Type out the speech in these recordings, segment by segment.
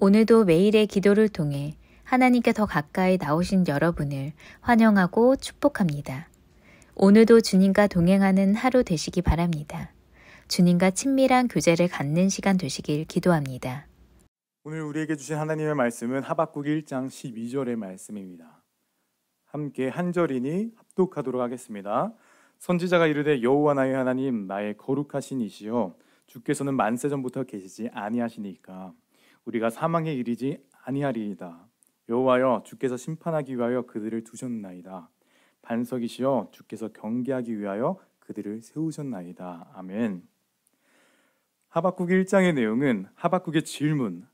오늘도 매일의 기도를 통해 하나님께 더 가까이 나오신 여러분을 환영하고 축복합니다. 오늘도 주님과 동행하는 하루 되시기 바랍니다. 주님과 친밀한 교제를 갖는 시간 되시길 기도합니다. 오늘 우리에게 주신 하나님의 말씀은 하박국 1장 12절의 말씀입니다. 함께 한 절이니 합독하도록 하겠습니다. 선지자가 이르되 여호와 나의 하나님 나의 거룩하신 이시여 주께서는 만세전부터 계시지 아니하시니까 우리가 사망에 이르지 아니하리이다. 여호와여 주께서 심판하기 위하여 그들을 두셨나이다. 반석이시여 주께서 경계하기 위하여 그들을 세우셨나이다. 아멘. 하박국 1장의 내용은 하박국의 질문,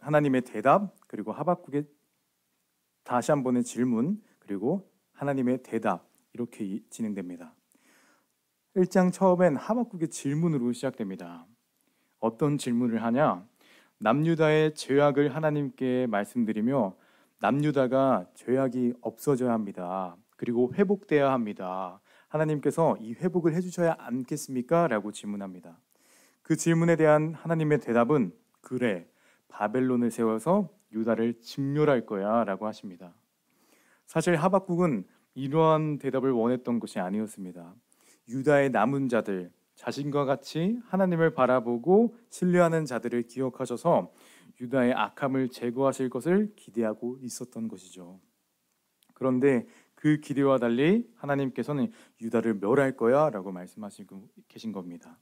하나님의 대답, 그리고 하박국의 다시 한 번의 질문, 그리고 하나님의 대답, 이렇게 진행됩니다. 1장 처음엔 하박국의 질문으로 시작됩니다. 어떤 질문을 하냐? 남유다의 죄악을 하나님께 말씀드리며 남유다가 죄악이 없어져야 합니다. 그리고 회복돼야 합니다. 하나님께서 이 회복을 해주셔야 않겠습니까? 라고 질문합니다. 그 질문에 대한 하나님의 대답은 그래, 바벨론을 세워서 유다를 진멸할 거야 라고 하십니다. 사실 하박국은 이러한 대답을 원했던 것이 아니었습니다. 유다의 남은 자들, 자신과 같이 하나님을 바라보고 신뢰하는 자들을 기억하셔서 유다의 악함을 제거하실 것을 기대하고 있었던 것이죠. 그런데 그 기대와 달리 하나님께서는 유다를 멸할 거야 라고 말씀하시고 계신 겁니다.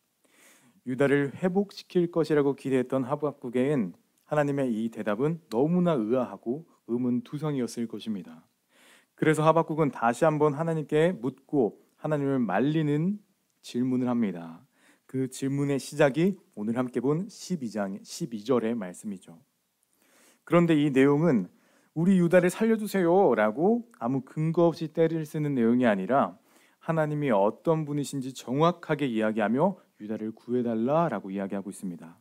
유다를 회복시킬 것이라고 기대했던 하박국에겐 하나님의 이 대답은 너무나 의아하고 의문투성이었을 것입니다. 그래서 하박국은 다시 한번 하나님께 묻고 하나님을 말리는 질문을 합니다. 그 질문의 시작이 오늘 함께 본 12장 12절의 말씀이죠. 그런데 이 내용은 우리 유다를 살려주세요 라고 아무 근거 없이 때를 쓰는 내용이 아니라 하나님이 어떤 분이신지 정확하게 이야기하며 유다를 구해달라라고 이야기하고 있습니다.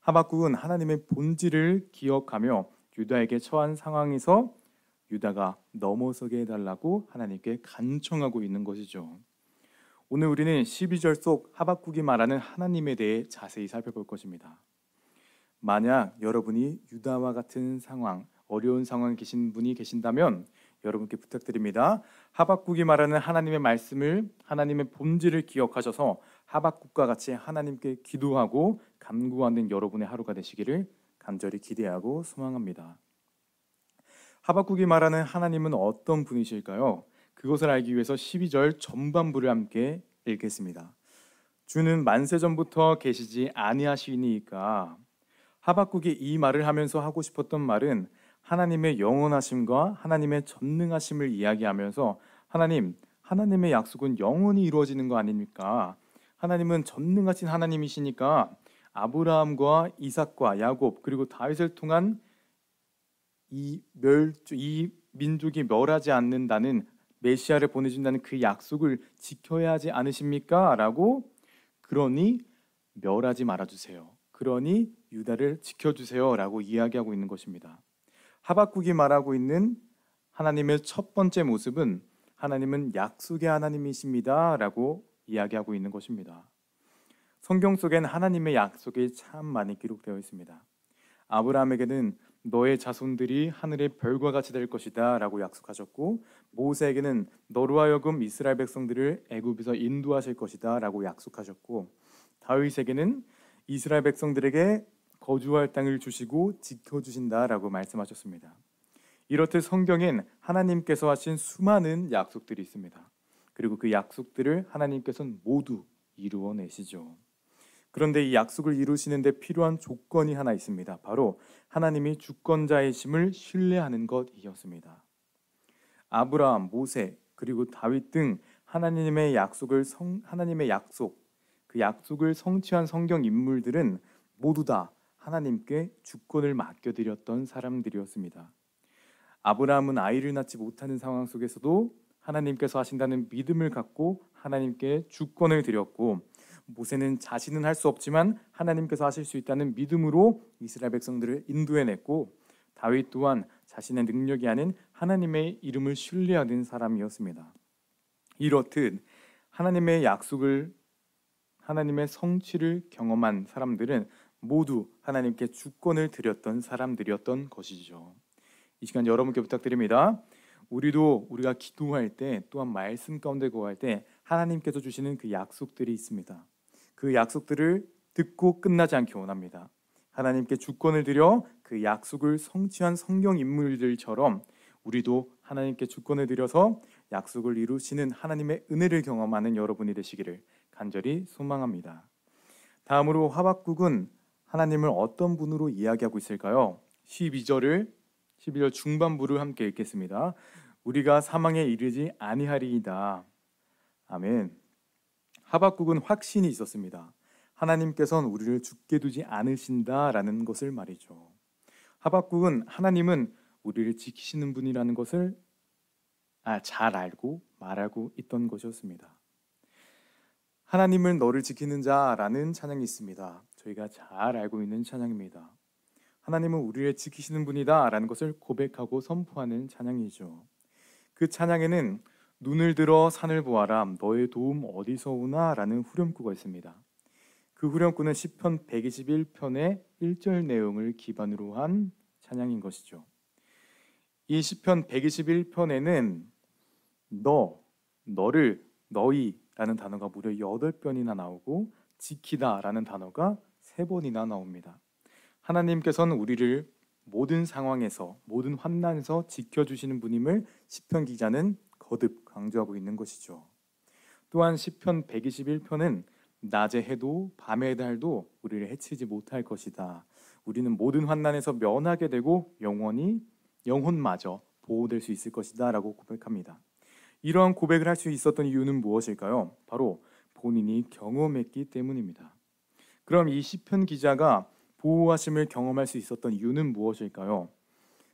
하박국은 하나님의 본질을 기억하며 유다에게 처한 상황에서 유다가 넘어서게 해달라고 하나님께 간청하고 있는 것이죠. 오늘 우리는 12절 속 하박국이 말하는 하나님에 대해 자세히 살펴볼 것입니다. 만약 여러분이 유다와 같은 상황, 어려운 상황에 계신 분이 계신다면 여러분께 부탁드립니다. 하박국이 말하는 하나님의 말씀을, 하나님의 본질을 기억하셔서 하박국과 같이 하나님께 기도하고 간구하는 여러분의 하루가 되시기를 간절히 기대하고 소망합니다. 하박국이 말하는 하나님은 어떤 분이실까요? 그것을 알기 위해서 12절 전반부를 함께 읽겠습니다. 주는 만세전부터 계시지 아니하시니까. 하박국이 이 말을 하면서 하고 싶었던 말은 하나님의 영원하심과 하나님의 전능하심을 이야기하면서 하나님의 약속은 영원히 이루어지는 거 아닙니까? 하나님은 전능하신 하나님이시니까 아브라함과 이삭과 야곱 그리고 다윗을 통한 이 민족이 멸하지 않는다는 메시아를 보내준다는 그 약속을 지켜야 하지 않으십니까? 라고 그러니 멸하지 말아주세요. 그러니 유다를 지켜주세요 라고 이야기하고 있는 것입니다. 하박국이 말하고 있는 하나님의 첫 번째 모습은 하나님은 약속의 하나님이십니다 라고 이야기하고 있는 것입니다. 성경 속엔 하나님의 약속이 참 많이 기록되어 있습니다. 아브라함에게는 너의 자손들이 하늘의 별과 같이 될 것이다 라고 약속하셨고, 모세에게는 너로 하여금 이스라엘 백성들을 애굽에서 인도하실 것이다 라고 약속하셨고, 다윗에게는 이스라엘 백성들에게 거주할 땅을 주시고 지켜주신다 라고 말씀하셨습니다. 이렇듯 성경엔 하나님께서 하신 수많은 약속들이 있습니다. 그리고 그 약속들을 하나님께서는 모두 이루어내시죠. 그런데 이 약속을 이루시는 데 필요한 조건이 하나 있습니다. 바로 하나님이 주권자이심을 신뢰하는 것이었습니다. 아브라함, 모세, 그리고 다윗 등 하나님의 약속, 그 약속을 성취한 성경 인물들은 모두 다 하나님께 주권을 맡겨드렸던 사람들이었습니다. 아브라함은 아이를 낳지 못하는 상황 속에서도 하나님께서 하신다는 믿음을 갖고 하나님께 주권을 드렸고, 모세는 자신은 할 수 없지만 하나님께서 하실 수 있다는 믿음으로 이스라엘 백성들을 인도해냈고, 다윗 또한 자신의 능력이 아닌 하나님의 이름을 신뢰하는 사람이었습니다. 이렇듯 하나님의 약속을, 하나님의 성취를 경험한 사람들은 모두 하나님께 주권을 드렸던 사람들이었던 것이죠. 이 시간 여러분께 부탁드립니다. 우리가 기도할 때, 또한 말씀 가운데 구할 때 하나님께서 주시는 그 약속들이 있습니다. 그 약속들을 듣고 끝나지 않기 원합니다. 하나님께 주권을 드려 그 약속을 성취한 성경 인물들처럼 우리도 하나님께 주권을 드려서 약속을 이루시는 하나님의 은혜를 경험하는 여러분이 되시기를 간절히 소망합니다. 다음으로 하박국은 하나님을 어떤 분으로 이야기하고 있을까요? 12절 중반부를 함께 읽겠습니다. 우리가 사망에 이르지 아니하리이다. 아멘. 하박국은 확신이 있었습니다. 하나님께서는 우리를 죽게 두지 않으신다라는 것을 말이죠. 하나님은 우리를 지키시는 분이라는 것을 잘 알고 말하고 있던 것이었습니다. 하나님은 너를 지키는 자라는 찬양이 있습니다. 저희가 잘 알고 있는 찬양입니다. 하나님은 우리를 지키시는 분이다 라는 것을 고백하고 선포하는 찬양이죠. 그 찬양에는 눈을 들어 산을 보아라 너의 도움 어디서 오나 라는 후렴구가 있습니다. 그 후렴구는 시편 121편의 1절 내용을 기반으로 한 찬양인 것이죠. 이 시편 121편에는 너를, 너희라는 단어가 무려 8번이나 나오고 지키다라는 단어가 3번이나 나옵니다. 하나님께서는 우리를 모든 상황에서, 모든 환난에서 지켜주시는 분임을 시편 기자는 거듭 강조하고 있는 것이죠. 또한 시편 121편은 낮의 해도 밤의 달도 우리를 해치지 못할 것이다. 우리는 모든 환난에서 면하게 되고 영혼마저 보호될 수 있을 것이다 라고 고백합니다. 이러한 고백을 할 수 있었던 이유는 무엇일까요? 바로 본인이 경험했기 때문입니다. 그럼 이 시편 기자가 보호하심을 경험할 수 있었던 이유는 무엇일까요?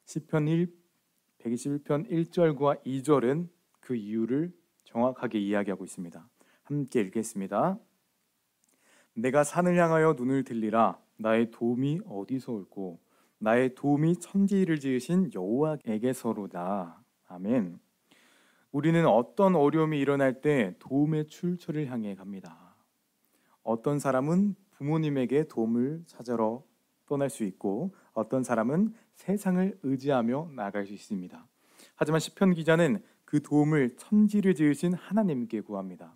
시편 121편 1절과 2절은 그 이유를 정확하게 이야기하고 있습니다. 함께 읽겠습니다. 내가 산을 향하여 눈을 들리라 나의 도움이 어디서 올꼬 나의 도움이 천지를 지으신 여호와에게서로다. 아멘. 우리는 어떤 어려움이 일어날 때 도움의 출처를 향해 갑니다. 어떤 사람은 부모님에게 도움을 찾으러 떠날 수 있고 어떤 사람은 세상을 의지하며 나아갈 수 있습니다. 하지만 시편 기자는 그 도움을 천지를 지으신 하나님께 구합니다.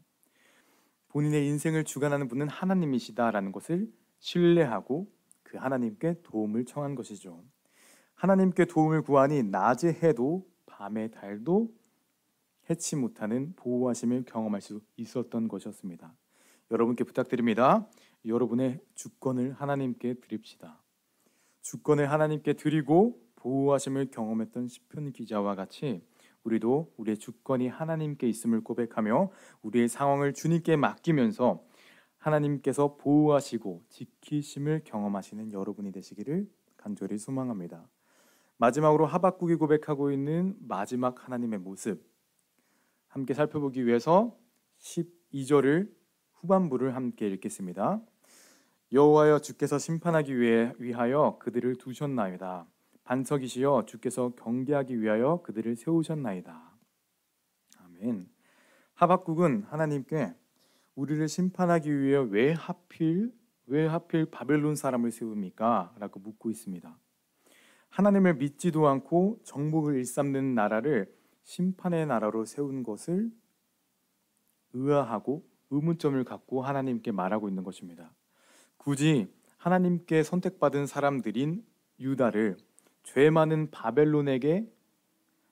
본인의 인생을 주관하는 분은 하나님이시다라는 것을 신뢰하고 그 하나님께 도움을 청한 것이죠. 하나님께 도움을 구하니 낮의 해도 밤의 달도 해치 못하는 보호하심을 경험할 수 있었던 것이었습니다. 여러분께 부탁드립니다. 여러분의 주권을 하나님께 드립시다. 주권을 하나님께 드리고 보호하심을 경험했던 시편 기자와 같이 우리도 우리의 주권이 하나님께 있음을 고백하며 우리의 상황을 주님께 맡기면서 하나님께서 보호하시고 지키심을 경험하시는 여러분이 되시기를 간절히 소망합니다. 마지막으로 하박국이 고백하고 있는 마지막 하나님의 모습 함께 살펴보기 위해서 12절을 후반부를 함께 읽겠습니다. 여호와여 주께서 심판하기 위하여 그들을 두셨나이다. 반석이시여 주께서 경계하기 위하여 그들을 세우셨나이다. 아멘. 하박국은 하나님께 우리를 심판하기 위해 왜 하필 바벨론 사람을 세웁니까? 라고 묻고 있습니다. 하나님을 믿지도 않고 정복을 일삼는 나라를 심판의 나라로 세운 것을 의아하고 의문점을 갖고 하나님께 말하고 있는 것입니다. 굳이 하나님께 선택받은 사람들인 유다를 죄 많은 바벨론에게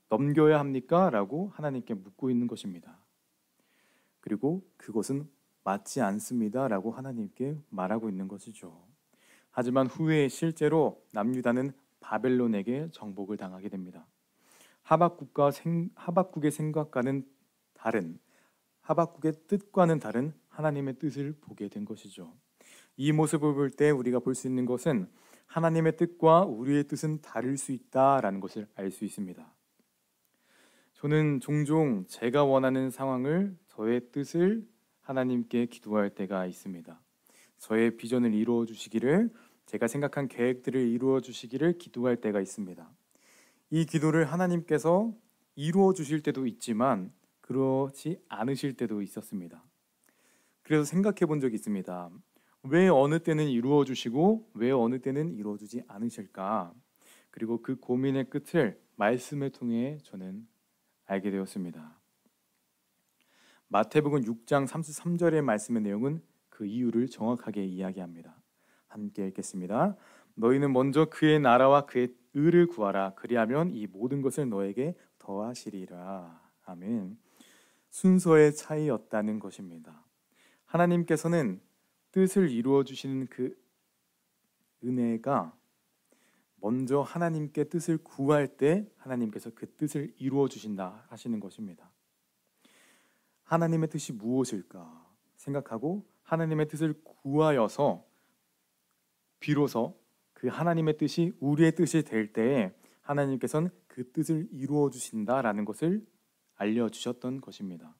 넘겨야 합니까? 라고 하나님께 묻고 있는 것입니다. 그리고 그것은 맞지 않습니다 라고 하나님께 말하고 있는 것이죠. 하지만 후에 실제로 남유다는 바벨론에게 정복을 당하게 됩니다. 하박국의 생각과는 다른, 하박국의 뜻과는 다른 하나님의 뜻을 보게 된 것이죠. 이 모습을 볼 때 우리가 볼 수 있는 것은 하나님의 뜻과 우리의 뜻은 다를 수 있다라는 것을 알 수 있습니다. 저는 종종 제가 원하는 상황을, 저의 뜻을 하나님께 기도할 때가 있습니다. 저의 비전을 이루어 주시기를, 제가 생각한 계획들을 이루어 주시기를 기도할 때가 있습니다. 이 기도를 하나님께서 이루어 주실 때도 있지만 그렇지 않으실 때도 있었습니다. 그래서 생각해 본 적이 있습니다. 왜 어느 때는 이루어 주시고 왜 어느 때는 이루어 주지 않으실까? 그리고 그 고민의 끝을 말씀을 통해 저는 알게 되었습니다. 마태복음 6장 33절의 말씀의 내용은 그 이유를 정확하게 이야기합니다. 함께 읽겠습니다. 너희는 먼저 그의 나라와 그의 의를 구하라. 그리하면 이 모든 것을 너에게 더하시리라. 아멘. 순서의 차이였다는 것입니다. 하나님께서는 뜻을 이루어 주시는 그 은혜가 먼저 하나님께 뜻을 구할 때 하나님께서 그 뜻을 이루어 주신다 하시는 것입니다. 하나님의 뜻이 무엇일까 생각하고 하나님의 뜻을 구하여서 비로소 그 하나님의 뜻이 우리의 뜻이 될 때에 하나님께서는 그 뜻을 이루어 주신다라는 것을 알려주셨던 것입니다.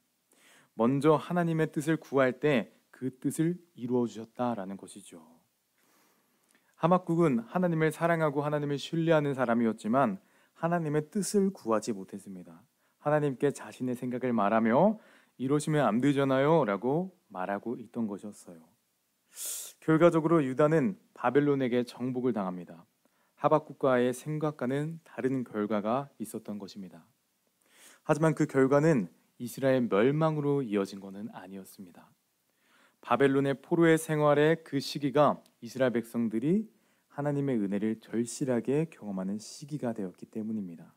먼저 하나님의 뜻을 구할 때 그 뜻을 이루어 주셨다라는 것이죠. 하박국은 하나님을 사랑하고 하나님을 신뢰하는 사람이었지만 하나님의 뜻을 구하지 못했습니다. 하나님께 자신의 생각을 말하며 이러시면 안 되잖아요 라고 말하고 있던 것이었어요. 결과적으로 유다는 바벨론에게 정복을 당합니다. 하박국과의 생각과는 다른 결과가 있었던 것입니다. 하지만 그 결과는 이스라엘 멸망으로 이어진 것은 아니었습니다. 바벨론의 포로의 생활의 그 시기가 이스라엘 백성들이 하나님의 은혜를 절실하게 경험하는 시기가 되었기 때문입니다.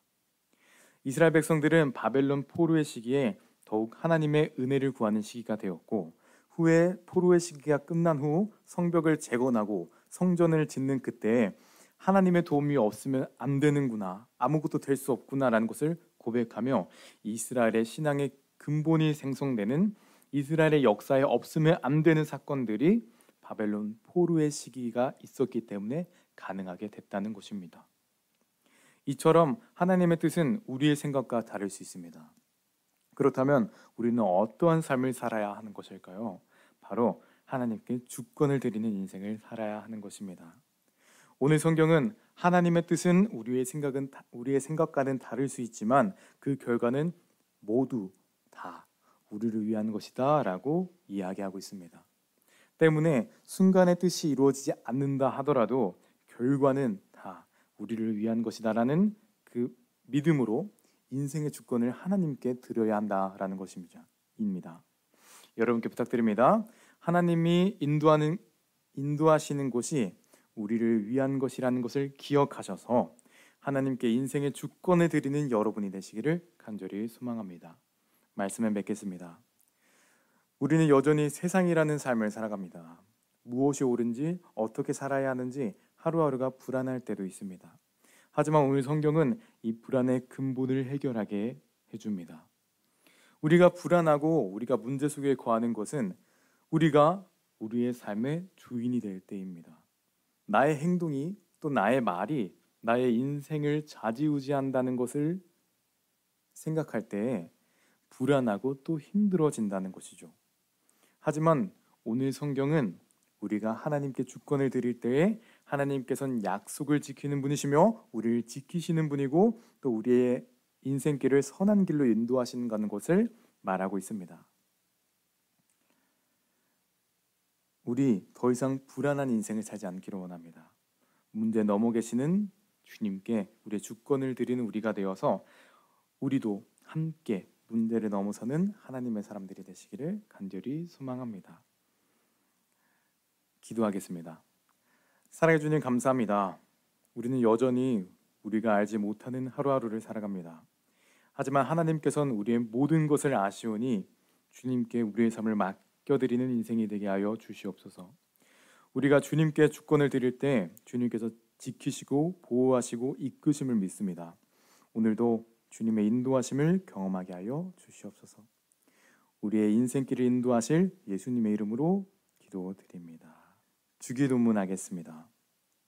이스라엘 백성들은 바벨론 포로의 시기에 더욱 하나님의 은혜를 구하는 시기가 되었고 후에 포로의 시기가 끝난 후 성벽을 재건하고 성전을 짓는 그때에 하나님의 도움이 없으면 안 되는구나, 아무것도 될 수 없구나라는 것을 고백하며 이스라엘의 신앙의 근본이 생성되는 이스라엘의 역사에 없으면 안 되는 사건들이 바벨론 포로의 시기가 있었기 때문에 가능하게 됐다는 것입니다. 이처럼 하나님의 뜻은 우리의 생각과 다를 수 있습니다. 그렇다면 우리는 어떠한 삶을 살아야 하는 것일까요? 바로 하나님께 주권을 드리는 인생을 살아야 하는 것입니다. 오늘 성경은 하나님의 뜻은 우리의 생각과는 다를 수 있지만 그 결과는 모두 다 우리를 위한 것이다 라고 이야기하고 있습니다. 때문에 순간의 뜻이 이루어지지 않는다 하더라도 결과는 다 우리를 위한 것이다 라는 그 믿음으로 인생의 주권을 하나님께 드려야 한다라는 것입니다. 여러분께 부탁드립니다. 하나님이 인도하시는 곳이 우리를 위한 것이라는 것을 기억하셔서 하나님께 인생의 주권을 드리는 여러분이 되시기를 간절히 소망합니다. 말씀을 맺겠습니다. 우리는 여전히 세상이라는 삶을 살아갑니다. 무엇이 옳은지 어떻게 살아야 하는지 하루하루가 불안할 때도 있습니다. 하지만 오늘 성경은 이 불안의 근본을 해결하게 해줍니다. 우리가 불안하고 우리가 문제 속에 거하는 것은 우리가 우리의 삶의 주인이 될 때입니다. 나의 행동이 또 나의 말이 나의 인생을 좌지우지한다는 것을 생각할 때 불안하고 또 힘들어진다는 것이죠. 하지만 오늘 성경은 우리가 하나님께 주권을 드릴 때에 하나님께서는 약속을 지키는 분이시며 우리를 지키시는 분이고 또 우리의 인생길을 선한 길로 인도하시는 것을 말하고 있습니다. 우리 더 이상 불안한 인생을 살지 않기를 원합니다. 문제 넘어 계시는 주님께 우리의 주권을 드리는 우리가 되어서 우리도 함께 문제를 넘어서는 하나님의 사람들이 되시기를 간절히 소망합니다. 기도하겠습니다. 사랑해 주님 감사합니다. 우리는 여전히 우리가 알지 못하는 하루하루를 살아갑니다. 하지만 하나님께서는 우리의 모든 것을 아시오니 주님께 우리의 삶을 맡겨드리는 인생이 되게 하여 주시옵소서. 우리가 주님께 주권을 드릴 때 주님께서 지키시고 보호하시고 이끄심을 믿습니다. 오늘도 주님의 인도하심을 경험하게 하여 주시옵소서. 우리의 인생길을 인도하실 예수님의 이름으로 기도드립니다. 주기도문하겠습니다.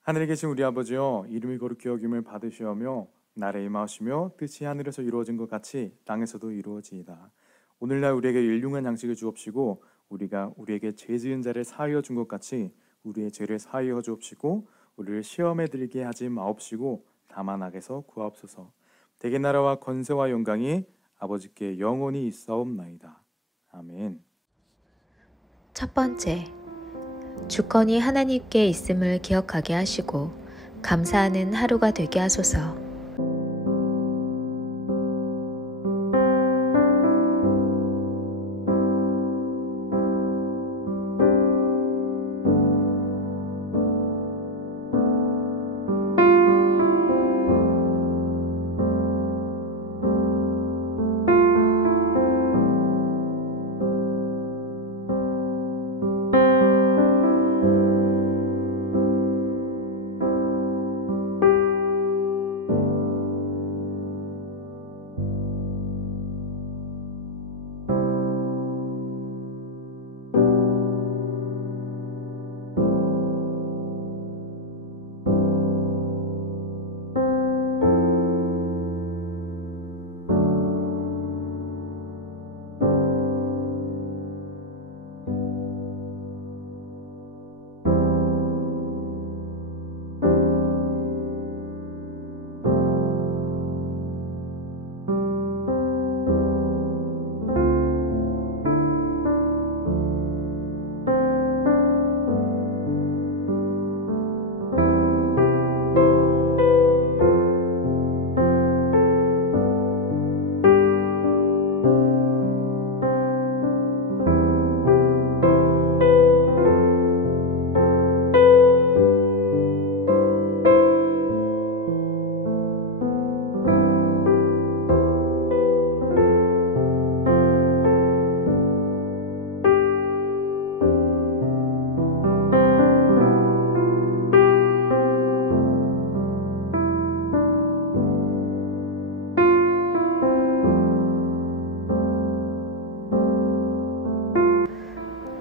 하늘에 계신 우리 아버지여, 이름이 거룩히 여김을 받으시오며 나라에 임하시며 뜻이 하늘에서 이루어진 것 같이 땅에서도 이루어지이다. 오늘날 우리에게 일용할 양식을 주옵시고 우리가 우리에게 죄 지은 자를 사하여 준 것 같이 우리의 죄를 사하여 주옵시고 우리를 시험에 들게 하지 마옵시고 다만 악에서 구하옵소서. 대개 나라와 권세와 영광이 아버지께 영원히 있사옵나이다. 아멘. 첫 번째, 주권이 하나님께 있음을 기억하게 하시고 감사하는 하루가 되게 하소서.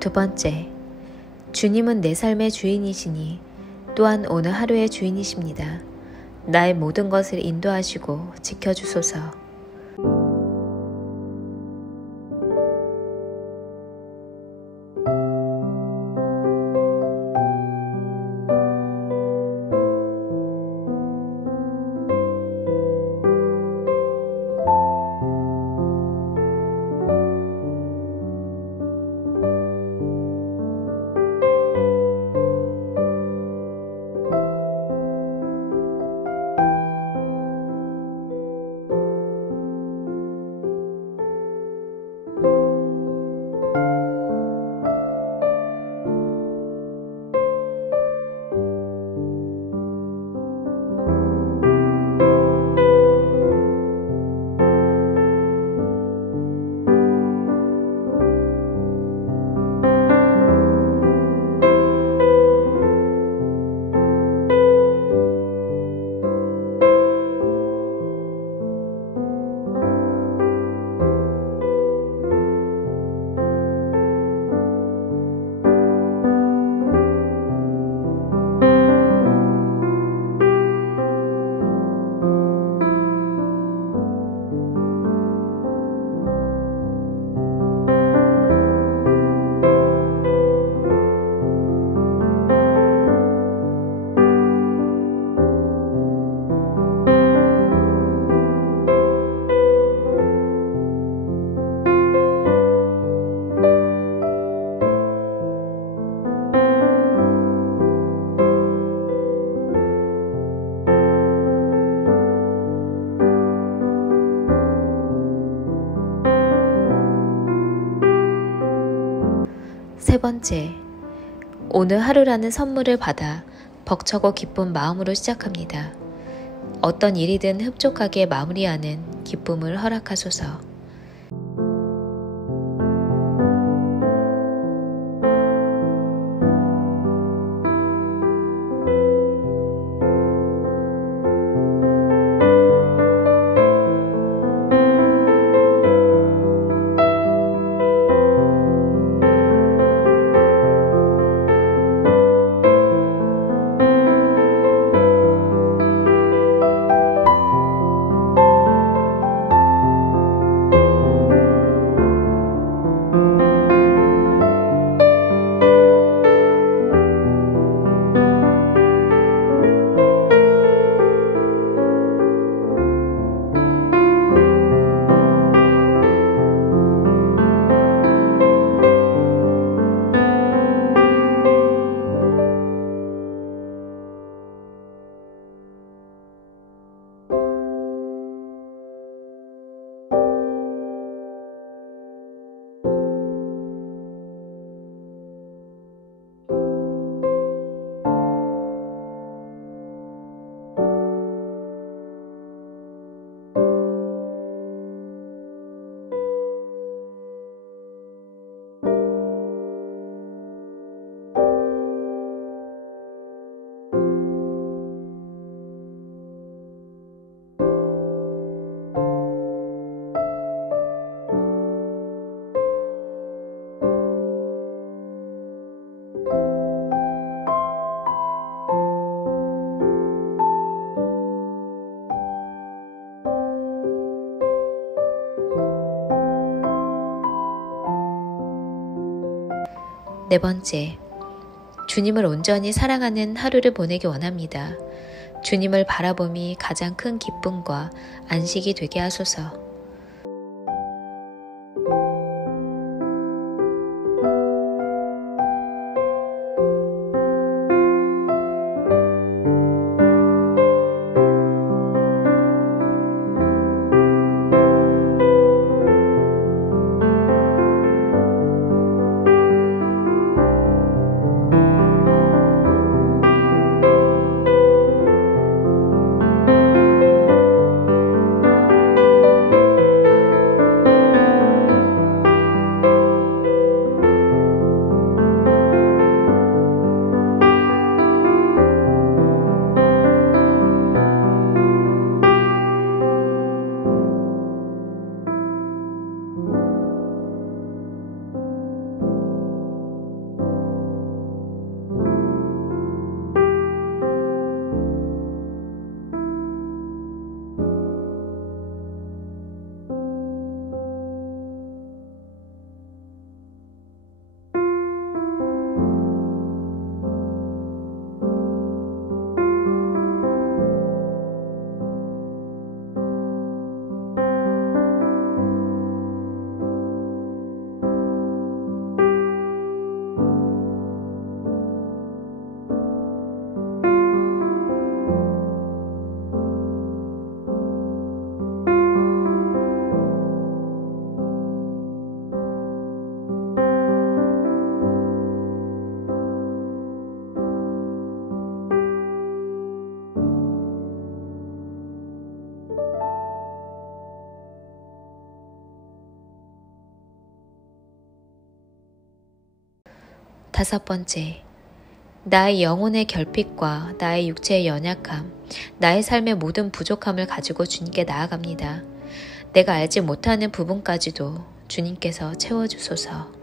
두 번째, 주님은 내 삶의 주인이시니 또한 오늘 하루의 주인이십니다. 나의 모든 것을 인도하시고 지켜주소서. 세 번째, 오늘 하루라는 선물을 받아 벅차고 기쁜 마음으로 시작합니다. 어떤 일이든 흡족하게 마무리하는 기쁨을 허락하소서. 네 번째, 주님을 온전히 사랑하는 하루를 보내기 원합니다. 주님을 바라봄이 가장 큰 기쁨과 안식이 되게 하소서. 다섯 번째, 나의 영혼의 결핍과 나의 육체의 연약함, 나의 삶의 모든 부족함을 가지고 주님께 나아갑니다. 내가 알지 못하는 부분까지도 주님께서 채워주소서.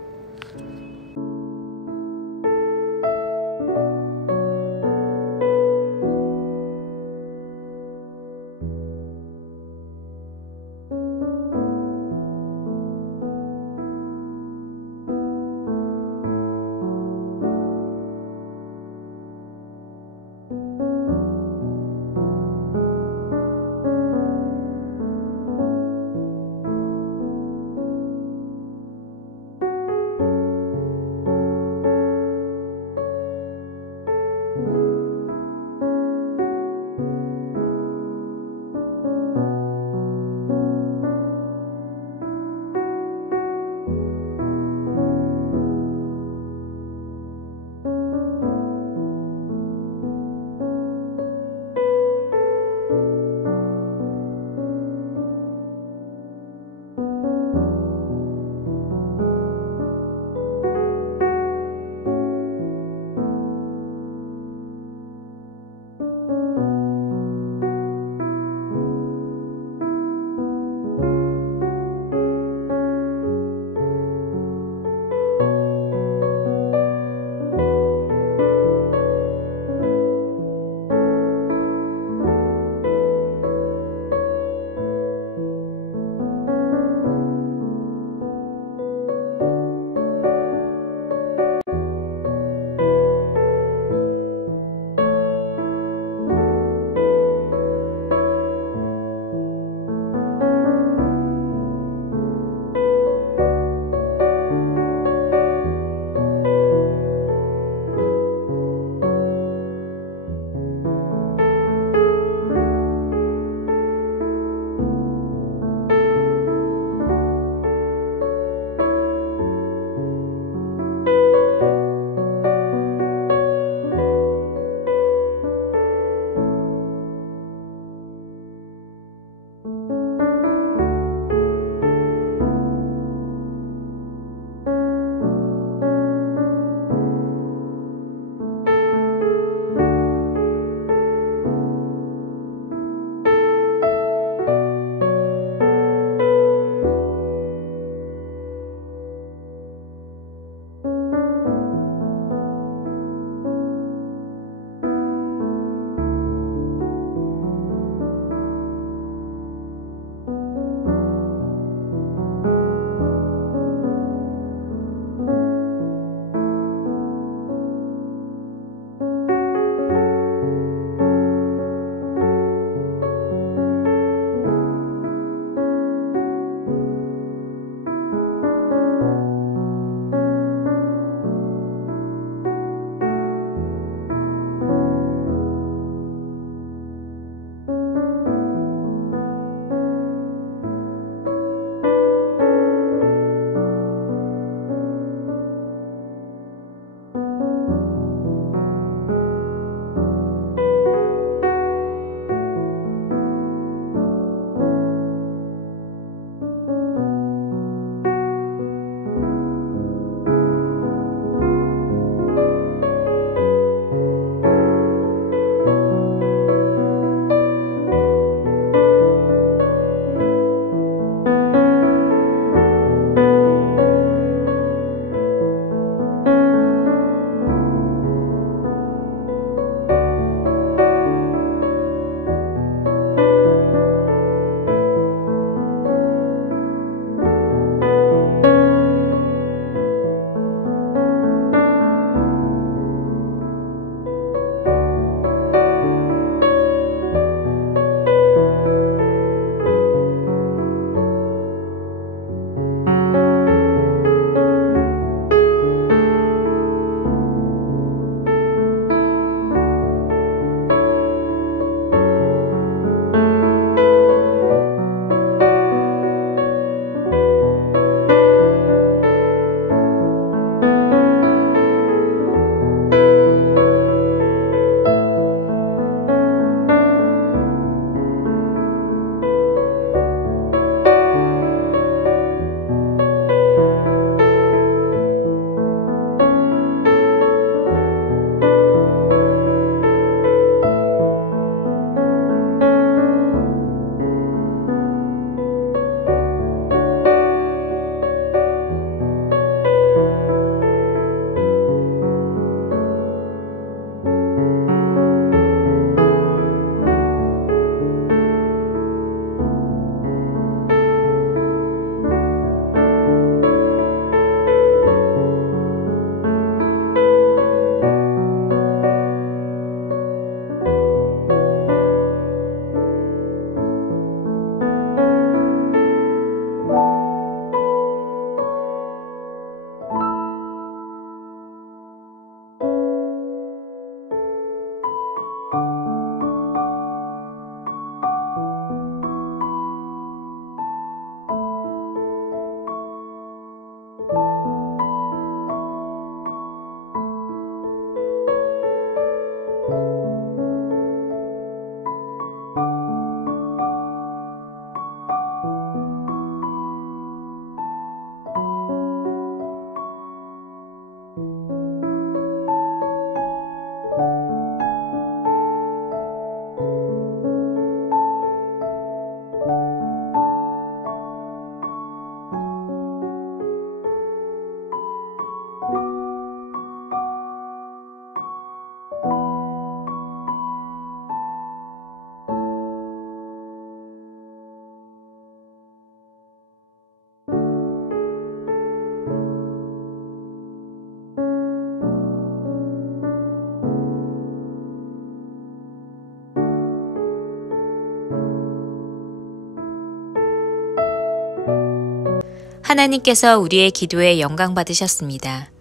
하나님께서 우리의 기도에 영광 받으셨습니다.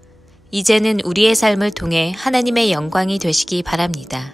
이제는 우리의 삶을 통해 하나님의 영광이 되시기 바랍니다.